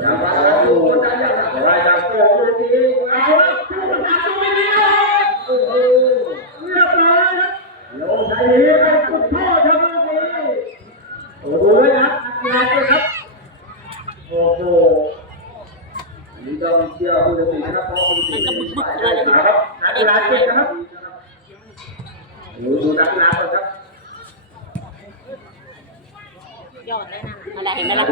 อย่าว่าดูนะอย่าว่าจะโกงดูดีเอาละคู่ประสานตรงนี้โอ้โหเรียบร้อยครับลงใจดีครับคุณพ่อทำลูกนี้โอ้ไว้นะนักกีฬาด้วยครับโอ้โหนนี้ก็เชื่อผู้ตัดสินนะครับเพราะผู้ตัดสินฝ่ายได้นะครับนักกีฬาเก่งนะครับดูดูนักกีฬาก่อนครับยอดเลยนะอะไรเห็นไหมล่ะ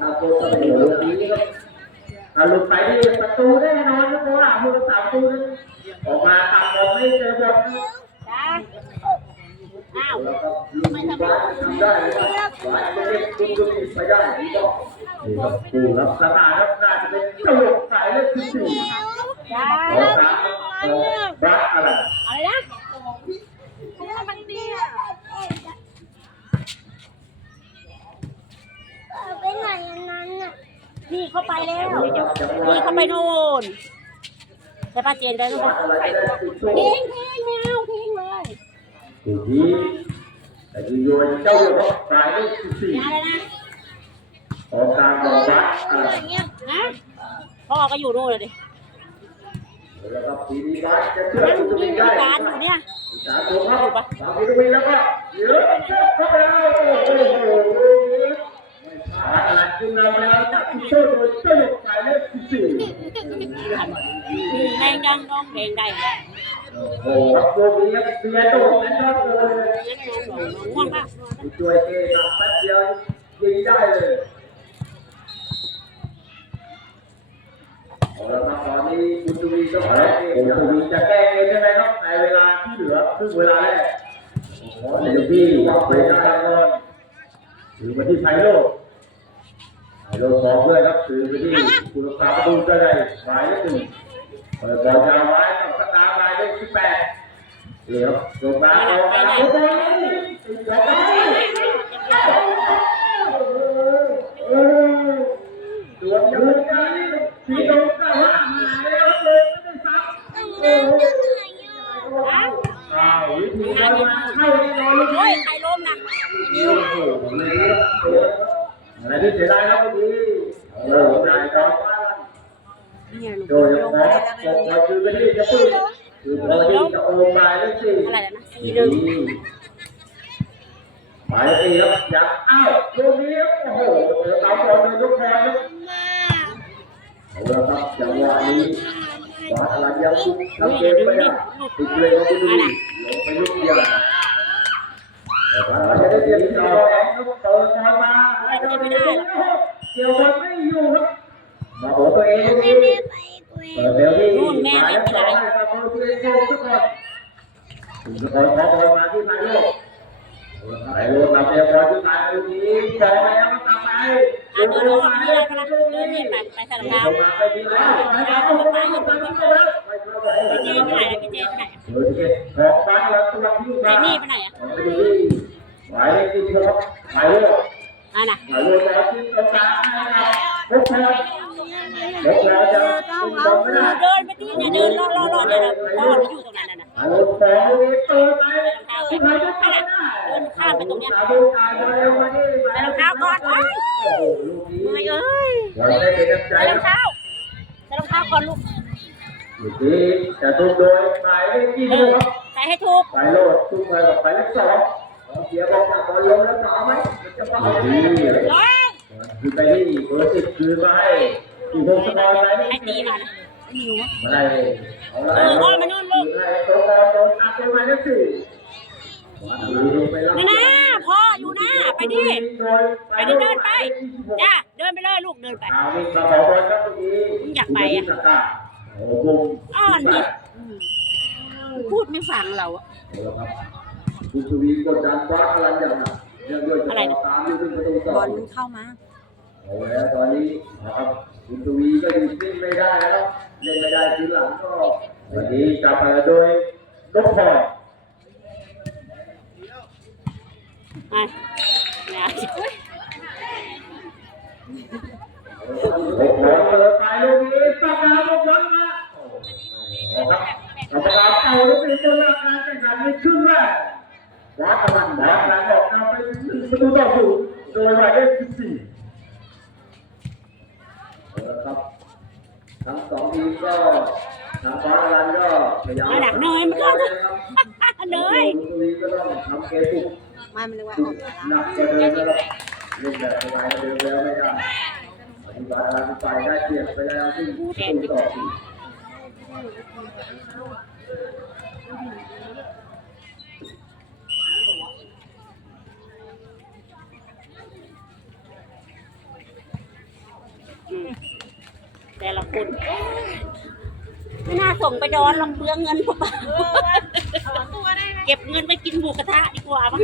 ถ้าโค้ชเสมอแบบนี้ก็ถ้าหลุดไปนี่ประตูแน่นอนครับเพราะว่ามือสามตูนั้ออกมาตัดบอลไม่เจอบอลจ้าอ้าวแล้วก็ลุยบ้านทำได้นะครับบ้านจะเก็บคุณลุยไปได้นี่ก็นี่ครับปูรับสนามครับน่าจะเป็นตลกสายเลขที่สี่จ้าขอตามขอบรักอะไรอะไรนะ พี่เข้าไปแล้วพี่เข้าไปนู่นใช่ป้าเจนได้หรือเปวัล่าดอะไรจะได้ติดโซ่ทิ้งทิ้งไม่เอาทิ้งเลยทีนี้แต่ยูโยนเจ้าอยู่ครับสายเลขที่สี่อะไรนะขอตามบอกรักอะไรนะพ่อก็อยู่นู่นเลยดิแล้วก็ทีนี้บ้านจะเชื่อนั่งคุณยิลุงยได้การอยู่เนี่ยสามตัวครับสามตัวมีแล้วก็เยอะเข้าไปแล้วโอ้โหอะไรขึ้นมา แล้วจับโซ่โดยเจ้าหยกสายเลขที่สี่แรงดังน้องเพลงได้โอ้โหครับตัวนี้เบียโดนั่นก็โดนเลยง่วงปะช่วยเกมแป๊บเดียวยิงได้เลยเอาละครับตอนนี้คุณทวีก็ขอคุณทวีจะแก้เองใช่ไหมครับในเวลาที่เหลือครึ่งเวลาแรกขอเดี๋ยวพี่วางไปได้ก่อนถือมาที่ไทยโลก ไทยโลกสองด้วยครับสื่อไปที่คุณรักษาประตูก็ได้หมายเลขหนึ่งเปิดบอลยาวไว้กับสตาร์หมายเลขที่แปดเดี๋ยวลงมาลงมาโอ้โหติดบอลเออดวงยังไม่ได้สีโดนก็ว่ามาแล้วเลยไม่ได้ซับโอ้โหอ้าววิธีการมาเข้าแน่นอนลูก โอ้ย นี้ ใครล้มนะ โอ้โหอะไรที่เสียดายครับเมื่อกี้โอ้โหได้ครับ เนี่ยหนู โดยเฉพาะปกมาคือไปที่จะพูดคือพอที่จะโอนมาได้สิ อะไรนะสี่หนึ่ง หมายเลขครับอยากอ้าวลูกนี้โอ้โหเจอเอาบอลในยกแขนครับเอาละครับจังหวะนี้บาสลันยังคุกทำเกมไม่ได้ติดเลยครับคุณดูลงไปลูกเดียวแต่บาสจะได้เตรียมตัวแอนลูกเติร์นมาเกี่ยวบอลไม่อยู่ครับมาโหตัวเองลูกนี้แม่ไปกูเอเปิงดเร็วที่หมายเลขสองให้กับมือตัวเองโยกทุกคนทุกคนขอบอลมาที่นายโลก นายโลกนำเตะบอลที่นายลูนี้บอลแล้วก็ตามไปอะเดินออกมาเลยไปละเดินนี่ไปไปสารคามมาไปดีแล้วไปแล้วไปแล้วไปแล้ไปแล้วพี่เจนไปไหนอะพี่เจนไปไหนอะเบอร์สิบเอ็ดของบ้านเราตัวที่เจมานนี่ไปไหนอะไปดูหมายเลขที่ครับหมายเลขอะน่ะหมายเลแล้วที่ตรงกลางนะครับพบแล้วพบแล้วจะต้องเอาไม่ได้เดินไปที่เนี่ยเดินล่อล่อล่อเนี่ยพ่อหนูอยู่ตรงนั้นน่ะเอาสองเปิดไปที่ไหนก็ไปได้ เดินข้ามไป ตรงเนี้ยสาธุตายมาเร็วมานี่ใส่รองเท้าก่อนเอ้ยโอ้โหลูกนี้ไม่เอ้ยเอ้ยใส่รองเท้าใส่รองเท้าก่อนลูกลูกนี้จะถูกโดยหมายเลขที่เอหนึ่งครับใส่ให้ถูกไปโลดทุกไปกับไปเลขสองเสียบอกว่าบอลลงแล้วต่อไหมมันจะต่อไหมคือไปที่เบอร์สิบคือมาให้ที่พงศกรไปนี่ให้ตีมานไม่รู้มาได้เอาละเออเอามานู่นลูกให้ตรงกรตรงอัพเป็นหมายเลขสี่ มาดูไปแล้วนี่นะพ่ออยู่หน้าไปดิไปดิเดินไปจ้าเดินไปเลยลูกเดินไปเอานี่มาขอบอลครับเมื่อกี้อยากไปอะโอ้โหอ้อนดิอืมพูดไม่ฟังเราอะเอาละครับคุณทวีกดดันคว้าพลังอย่างหนักเรื่องด้วยจะต่อตามอยู่ที่ประตูสอบองลมันเข้ามาเอาแล้วตอนนี้นะครับคุณทวีก็อยู่นิ่งไม่ได้แล้วเล่นไม่ได้ทีหลังก็วันนี้กลับมาโดยนกพรไปอย่าอยนกพรเปิดไปลูกนี้ตั้งดาวลงย้อนมาโอ้โหครับกรรมการเป่าลูกนี้จนหลักการแข่งขันในครึ่งแรกวัดกำลังบอลกำลังออกนำไปหนึ่งประตูต่อศูนย์โดยหมายเลข14เอาละครับทั้งสองทีมก็ทางฟ้ารันก็พยายามเอาหนักหน่อยมันก็นะครับเหนื่อยคุณวีก็ต้องทำเกมบุก ไม่มันนึกว่าดุออกมาหนักกว่าเดิมนะครับเล่นแบบสบายเดิมแล้วไม่ได้ปฏิบัติการไปได้เปรียบไปแล้วที่ตู้ต่ออีกอืมแต่ละคน ไม่น่าส่งไปดอนหรอกเปลืองเงินเปล่าๆ เก็บเงินไปกินหมูกระทะดีกว่ามั้ง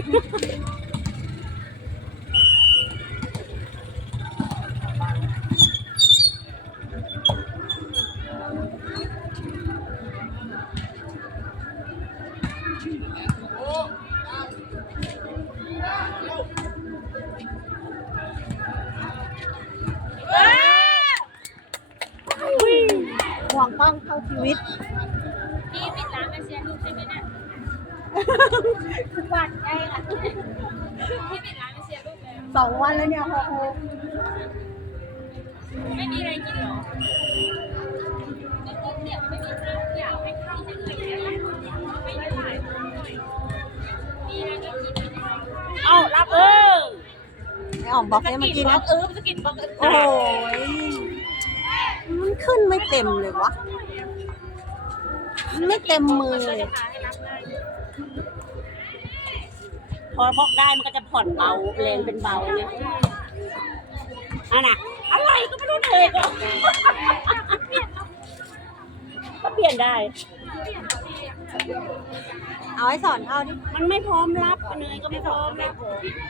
ห่วงต้องเข้าชีวิตพี่ปิดร้านมาเชียร์ลูกใช่ไหมเนี่ย ทุกวันใช่ค่ะพี่ปิดร้านมาเชียร์ลูกแล้ว สองวันแล้วเนี่ยหกโมงไม่มีอะไรกินหรอก็ต้มเดี๋ยวไม่มีข้าวอยากให้ข้าวให้เหนื่อยนะไม่ได้หลายคนหน่อยมีอะไรก็กินเอารับเออไอ้อ่อมบอกเนี่ยเมื่อกี้นะเออสกินบอกเออโอ้ยมันขึ้นไม่เต็มเลยวะมันไม่เต็มมือเลย ให้รับได้พอกได้มันก็จะผ่อนเบาแรงเป็นเบาเนี่ยอันน่ะอะไรก็ไม่รู้เลยก็ก็เปลี่ยนได้ เอาให้สอนเข้าดิมันไม่พร้อมรับเนยก็ไม่พร้อมรับ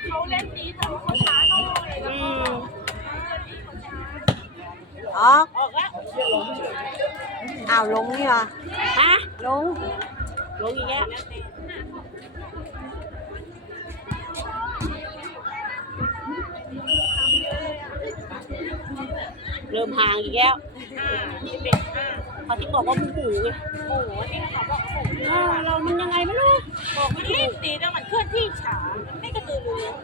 เขาเล่นดีแต่ว่าเขาช้าหน่อยอืมอ๋อออกแล้วอ้าวลงนี่วะฮะลงลงอีกแล้ว เริ่มห่างอีกแล้วเขาที่บอกว่าหมูหูไงโอ้โหนี่เขาบอกโอ้โหอ่าเรามันยังไงไม่รู้บอกไม่ดีดีแต่มันเคลื่อนที่ช้าไม่กระตือรือร้น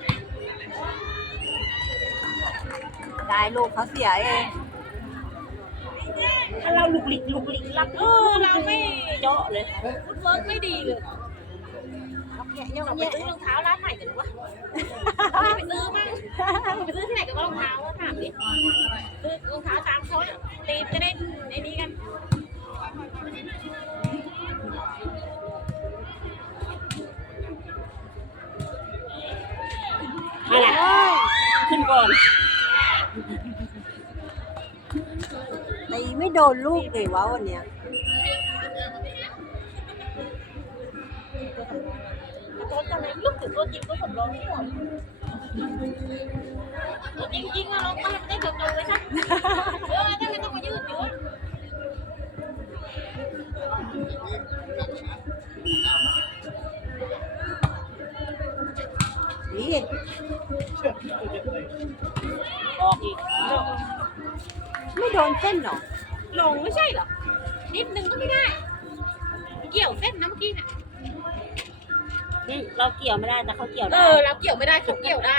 ได้ลูกเขาเสียเองถ้าเราลุกหลิกลุกหลิกรับเออเราไม่เจาะเลยฟุตเวิร์กไม่ดีเลย เยอะเยอะเราไปแยะซื้อรองเท้าร้านไหนกันวะไปซื้อมั่งไปซื้อที่ไหนกับรองเท้าอะถามดิซื้อรองเท้าตามเขาเนี่ยตีมจะได้ในนี้กันอะไรขึ้นก่อนตีไม่โดนลูกเลยวะวันเนี้ย ตัวจะอะไรลูกถึงตัวจริงก็สำรองหมดตัวจริงจริงอะเราไม่ได้จบๆเลยนะเออถ้าไม่ต้องมายืดเยอะนี่ออกอีกไม่โดนเส้นหรอลงไม่ใช่เหรอนิดนึงก็ไม่ได้ เกี่ยวเส้นนะเมื่อกี้เนี่ย นี่เราเกี่ยวไม่ได้แต่เขาเกี่ยวเอได้ อเราเกี่ยวไม่ได้เขาเกี่ยวได้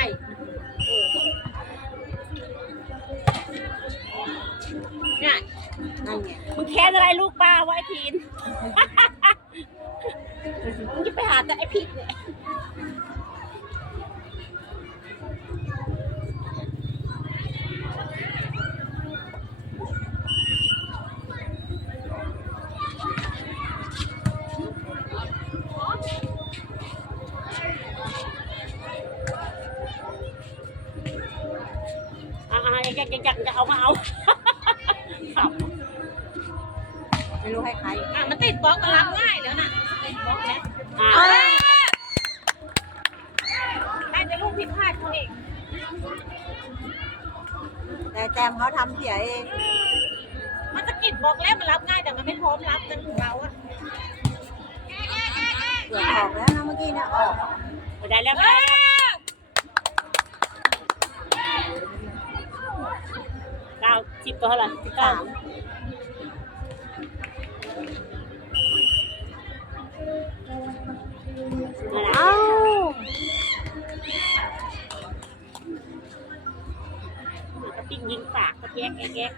เนี่ยนั่นไงมึงแค้นอะไรลูกป้าไว้ทีน มึงจะไปหาแต่ไอ้ผิดเนี่ย จะเอามาเอาขำไม่รู้ให้ใครอะมันติดบล็อกก็รับง่ายแล้วน่ะติดบล็อกแล้วอ่าเอ้ยได้แต่ลูกผิดพลาดเขาเองแต่แจมเขาทำเสียเอง มันสะกิดบล็อกแล้วมันรับง่ายแต่มันไม่พร้อมรับนะของเราอะเกือบออกแล้วนะเมื่อกี้เนี่ยออกไปได้แล้ว สิบตัวเท่าไหร่เก้าสามนั่นแหละเอ้าก็ปิ้งยิงปากก็แยกแยก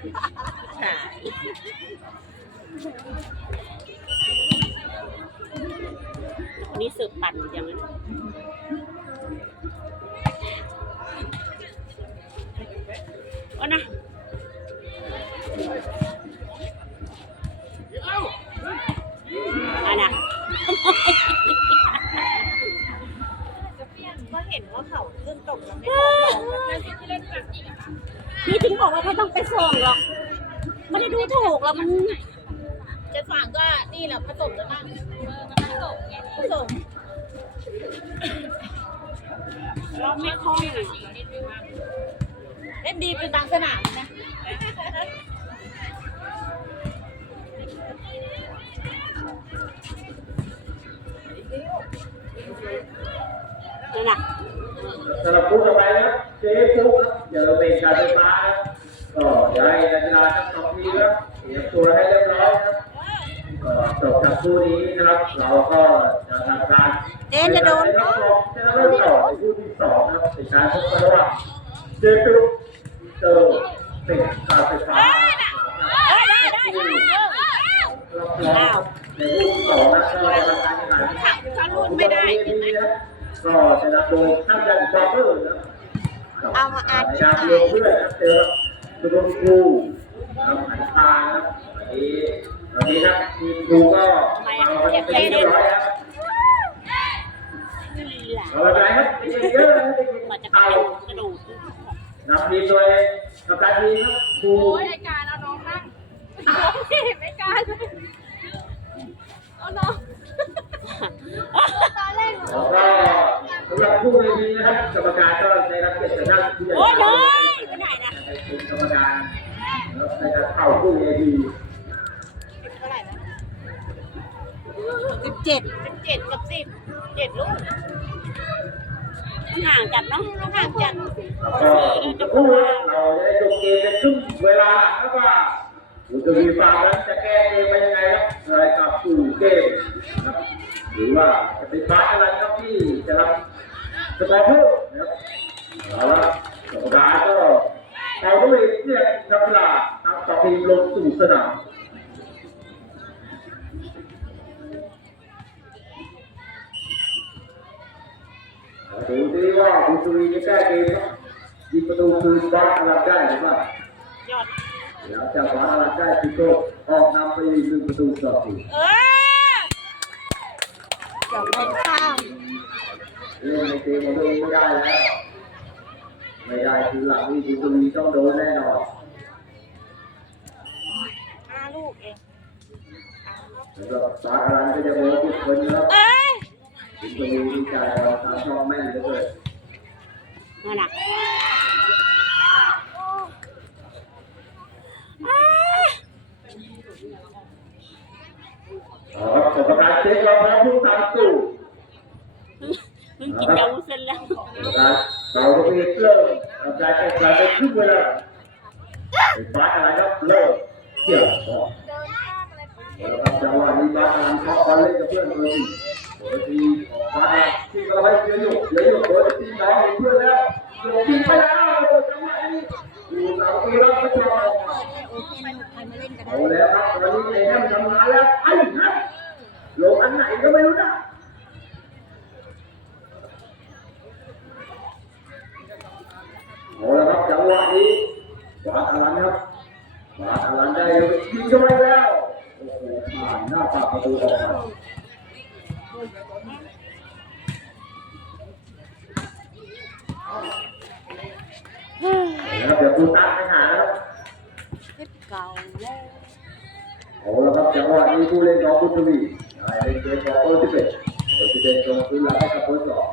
นะก็เห็นว่าเขาขึ้นตกแล้วไม่พร้อมหรอกแล้วที่เล่นแบบนี้อะพี่ถึงบอกว่าไม่ต้องไปส่งหรอกไม่ได้ดูถูกหรอกมันเจะฝังก็นี่แหละผสมแล้วมั้งเออมันผสมไงผสมเราไม่คล่องอะเล่นดีเป็นบางสนามนะ นั่นน่ะสำหรับคู่ต่อไปนะครับเจ๊ฟุกครับเจอเป็นการไฟฟ้าครับก็เดี๋ยวให้นักกีฬาทั้งสองทีมครับเตรียมตัวให้เรียบร้อยครับก็จบจากคู่นี้นะครับ เราก็จะทำการเอ็นจะโดนรอบรองชนะเลิศต่อในคู่ที่สองนะครับเป็นการพบกันระหว่างเจ๊ฟุกเจอเป็นการไฟฟ้าได้ได้ได้ได้รอบรองในคู่ที่สองนะก็จะทำการแข่งขันถ้ารุ่นไม่ได้ ก็จะนำโดยท่านยันบอเบอร์นะเอามาอ่านยามรวมเพื่อนะเจอสุรครูครับหันทางนะวันนี้วันนี้นะทีมครูก็เอาไปเรียบร้อยแล้วเอาไปไหนครับเด็กๆเยอะเด็กกว่าจะเอากระโดดนำทีมโดยกัปตันทีมครับครูโอ้ยไอการเอาน้องนั่งน้องที่ไม่กล้าเลยเอาน้อง ตอนแรกแล้วก็สำหรับผู้ในทีนะครับกรรมการก็ได้รับเกียรติจากท่านผู้ใหญ่โอ้ยน้อยไปไหนนะเป็นกรรมการแล้วในการเข้าผู้ในทีเท่าไหร่นะสิบเจ็ดสิบเจ็ดกับสิบเจ็ดลูกห่างกันเนาะห่างกันแล้วก็จะพูดว่าเราจะได้จบเกมในครึ่งเวลาแล้วว่าอุตวีฟาร์มนั้นจะแก้เกมไปยังไงครับอะไรกลับสู่เกมนะครับ หรือว่าจะเป็นพาร์ทอะไรครับที่จะรับสกอร์เพิ่มนะครับเอาละกรรมการก็เอาด้วยเรียกนักกีฬาทั้งสองทีมลงสู่สนามดูที่ว่าบุตรีจะแก้เกมครับยิงประตูคืนบอลอะไรได้หรือเปล่ายอดหลังจากขวาหลังได้ซิโก้ออกนำไปอีกหนึ่งประตูต่อศู นย์เออเดี๋ยวเป็นข้ามเล่นในเกมของตัวเองไม่ได้แล้วไม่ได้คือหลังนี้บุรีต้องโดนแน่นอนห้าลูกเองสำหรับสาคารันก็จะโดนทุกคนนะครับเอ้ยบุรีที่จ่ายบอลตามช่องแม่นเหลือเกินนั่นน่ะอ้า เอาครับกรรมการเช็คเราพร้อมผู้ตามตู่ มึง กินยาวุ้นเส้นแล้วกรรมการเราก็มีเริ่มกรรมการแข่งขันไปครึ่งเวลาเป็นอะไรครับเลิกเกี่ยวกับจังหวะนี้บ้านกำลังเคาะบเล่นกับเพื่อนเลยร์สี่เบอร์สี่ออกมาที่กำลังให้เสียอยู่เสียอยู่เบอร์สี่น้องเห็นเพื่อนแล้วโยกยิงไปแล้วจังหวะนี้อยู่สามปีแล้วก็ชอบ เปิดให้โอเพนใครมาเล่นก็ได้ เอาแล้วครับตอนนี้ไอ้แฮมทำงานแล้วไอ้แฮมลงอันไหนก็ไม่รู้นะเอาแล้วครับจังหวะนี้ขวาทางลันครับขวาทางลันได้ยิงเข้าไปแล้วโอ้โหผ่านหน้าปากประตูออกมา นะครับเดูตามไปหาแล้วเทปเก่าแล้วเอาละครับจังหวะนี้ผู้เล่นของบุตรวีได้เล่นเกมของโอซิเปตโอซิเปตตรงพื้นหลังให้กับโค้สอง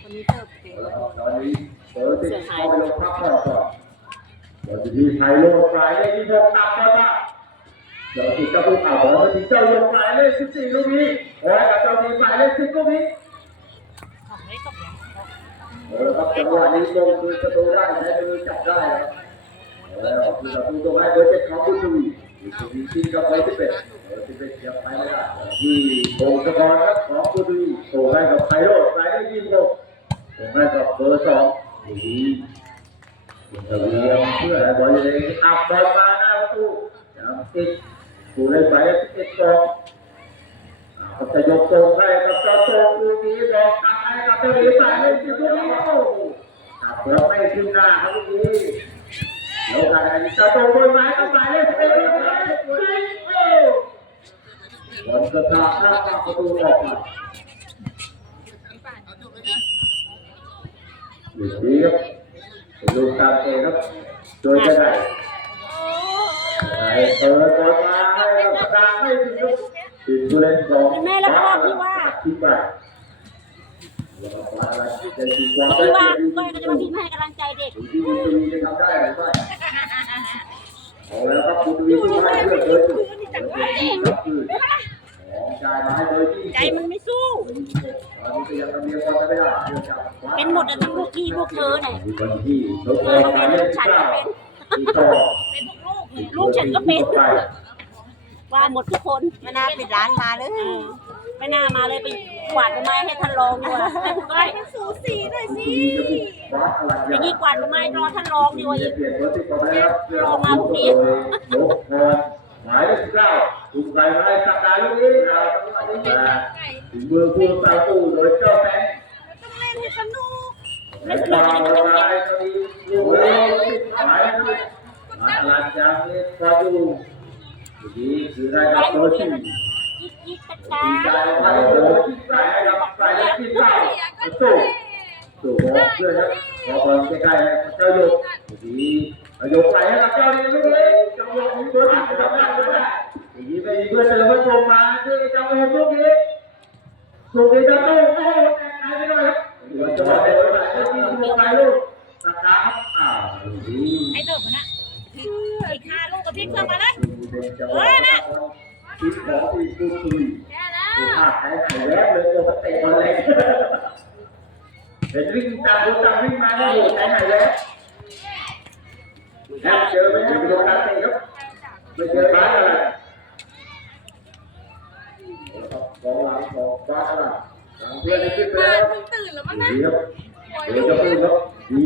คนนี้เติบเก่งเอาละครับตอนนี้โอซิเปตเข้าไปลงพักผ่อนก่อนโอซิเปตไทยโลดฝ่ายเลขที่หกตับแล้วครับเดี๋ยวติดกับภูเขาบอลที่เจ้ายกฝ่ายเลขสิบสี่ลูกนี้โอ้ยกับเจ้าทีฝ่ายเลขสิบลูกนี้ ของไม่ตกอย่าง เอาละครับจังหวะนี้ลงมือประตูได้ใช้มือจับได้ครับแล้วคือประตูตัวไม้เบอร์เจ็ดของบุตรวีบุตรวีที่กับโอซิเปตโอซิเปตยังไปไม่ได้ที่โบงสกอร์ครับของบุตรวีโตให้กับไทโลดฝ่ายเลขยี่สิบหกโตให้กับเบอร์สองดีเพื่อให้บอลเลยอับบอลมาหน้าประตูยังติดผู้เล่นไปติดกองเขาจะยกตรงให้กับเจ้าตรงดูนี้บอกทำให้ กับเจ้าหนีสายไม่ติดตัวขับแล้วไม่ขึ้นหน้าครับทุกทีแล้วกันเจ้าตรงบนไม้กับสายเลยไปเลยไปเลยบอลกระตากหน้าประตูออกมาดีครับดูตามเองครับโดยจะได้ไอ้เปิดบอลมาให้กับตาไม่ถึงครับถึงผู้เล่นสองที่ว่าก็พี่ว่า ก็พี่ว่าก็จะมาพิมพ์ให้กำลังใจเด็กที่คุณจะทำได้หรือไม่เอาแล้วครับคุณวีที่ให้เพื่อเดินอยู่ครับคือของจ่ายมาให้เลยที่ใจมันไม่สู้ตอนนี้ก็ยังระเบียงบอลไม่ได้เนื่องจากเป็นหมดอะทั้งลูกพี่ลูกเธอเนี่ยวันที่รถเธเมอล์ก็มาเป็นเล่นฉันเก้าก็เป็นที่ต่อลูกฉันก็เป็นว่าหมดทุกคนไม่น่าปิดร้านมาเลยเออ ไม่น่ามาเลยไปกวาดใบไม้ให้ท่านรองดีกว่าให้คุณก้อยสูสีหน่อยสิอย่างนี้กวาดใบไม้รอท่านรองดีกว่าอีกเปลี่ยนเบอร์สิบกว่าแล้วรอมาพรุ่งนี้ยกพรหมายเลขเก้าถูกใส่มาให้สัปดาห์นี้เราต้องมาถึงมือผู้สาวตู้โดยเจ้าแฟนต้องเล่นให้สนุกไม่สนุกจะเป็นยังไงก็ดีอยู่เลยหมายเลขมาหลังจากนี้พออยู่ดีคือได้รับตัวที่ยิก ยิกกระดีใจจายไปโอ้ยใส่ให้กับใส่เลขที่เก้าสู้สู้บอกเพื่อนนะพอคนใกล้ๆเจ้าโยกดีโยกไปให้กับเจ้าดีไม่เลยจ้าโยกมีตัวที่จะทำได้ไม่ได้ดีไปดีเพื่อนจะมาชมมาที่เจ้าโยกลูกนี้ลูกนี้จะต้องโอ้แต่งงานไปหน่อยครับเดี๋ยวจะเป็นอะไรที่ลูกไปลูกสักการอ่าดีไอ้เดิมนะอีกห้าลูกกับพริกเพิ่มาเลยเฮ้ยนะคิดขอคุยค่แล้ว ภาพใช้ไข่แวบเลยตัวเตะบอลเลยเห็นวิ่งตามคนตามวิ่งมาเนี่ยโหใช้ไข่แวบแอบเจอไหมครับโดนการเตะครับไม่เจอร้านอะไรของหลังของฟ้าอะไรหลังเพื่อนที่ขึ้นไปแล้วตื่นแล้วมั้งดีครับเดี๋ยวจะพูดครับ